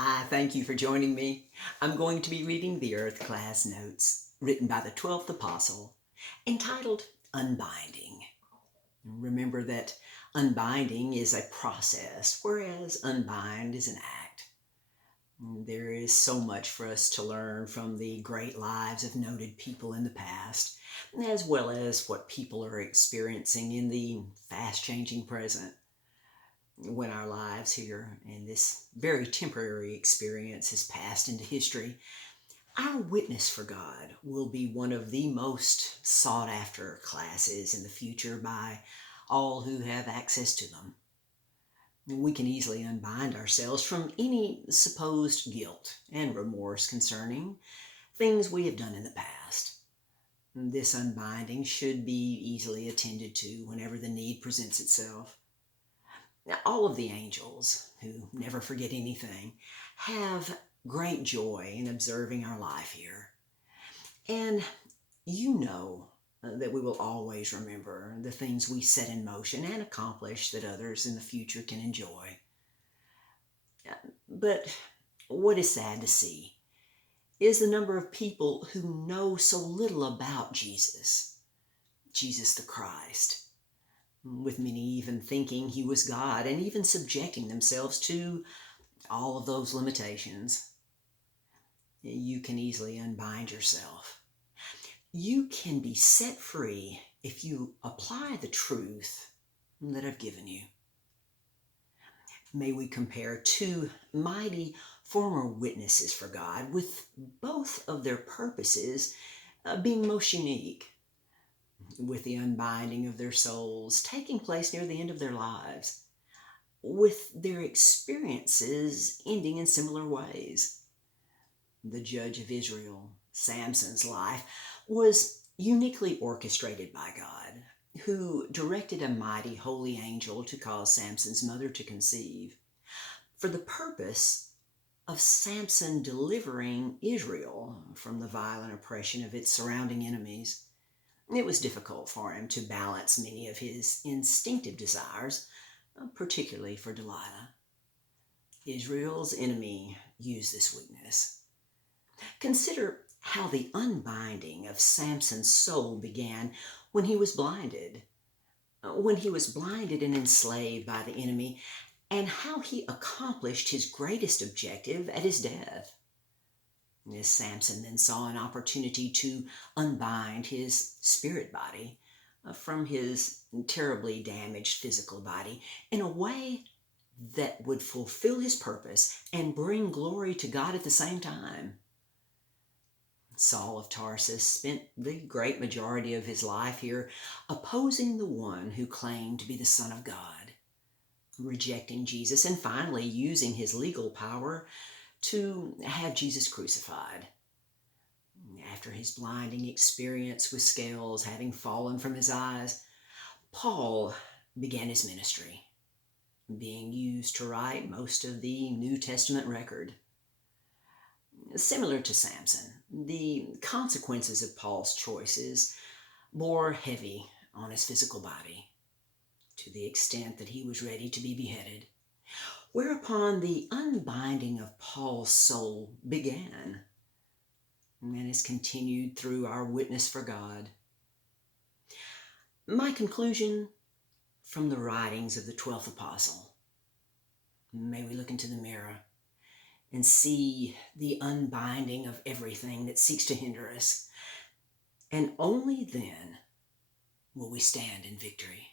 Hi, thank you for joining me. I'm going to be reading the Earth Class Notes written by the 12th Apostle, entitled Unbinding. Remember that unbinding is a process, whereas unbind is an act. There is so much for us to learn from the great lives of noted people in the past, as well as what people are experiencing in the fast-changing present. When our lives here and this very temporary experience has passed into history, our witness for God will be one of the most sought after classes in the future by all who have access to them. We can easily unbind ourselves from any supposed guilt and remorse concerning things we have done in the past. This unbinding should be easily attended to whenever the need presents itself. Now, all of the angels, who never forget anything, have great joy in observing our life here. And you know that we will always remember the things we set in motion and accomplish that others in the future can enjoy. But what is sad to see is the number of people who know so little about Jesus the Christ, with many even thinking he was God and even subjecting themselves to all of those limitations. You can easily unbind yourself. You can be set free if you apply the truth that I've given you. May we compare two mighty former witnesses for God, with both of their purposes being most unique, with the unbinding of their souls taking place near the end of their lives, with their experiences ending in similar ways. The judge of Israel, Samson's life, was uniquely orchestrated by God, who directed a mighty holy angel to cause Samson's mother to conceive, for the purpose of Samson delivering Israel from the violent oppression of its surrounding enemies. It was difficult for him to balance many of his instinctive desires, particularly for Delilah. Israel's enemy used this weakness. Consider how the unbinding of Samson's soul began when he was blinded. When he was blinded and enslaved by the enemy, and how he accomplished his greatest objective at his death. As Samson then saw an opportunity to unbind his spirit body from his terribly damaged physical body in a way that would fulfill his purpose and bring glory to God at the same time. Saul of Tarsus spent the great majority of his life here opposing the one who claimed to be the Son of God, rejecting Jesus, and finally using his legal power to have Jesus crucified. After his blinding experience with scales having fallen from his eyes, Paul began his ministry, being used to write most of the New Testament record. Similar to Samson, the consequences of Paul's choices bore heavy on his physical body, to the extent that he was ready to be beheaded, whereupon the unbinding of Paul's soul began and is continued through our witness for God. My conclusion from the writings of the 12th Apostle: may we look into the mirror and see the unbinding of everything that seeks to hinder us, and only then will we stand in victory.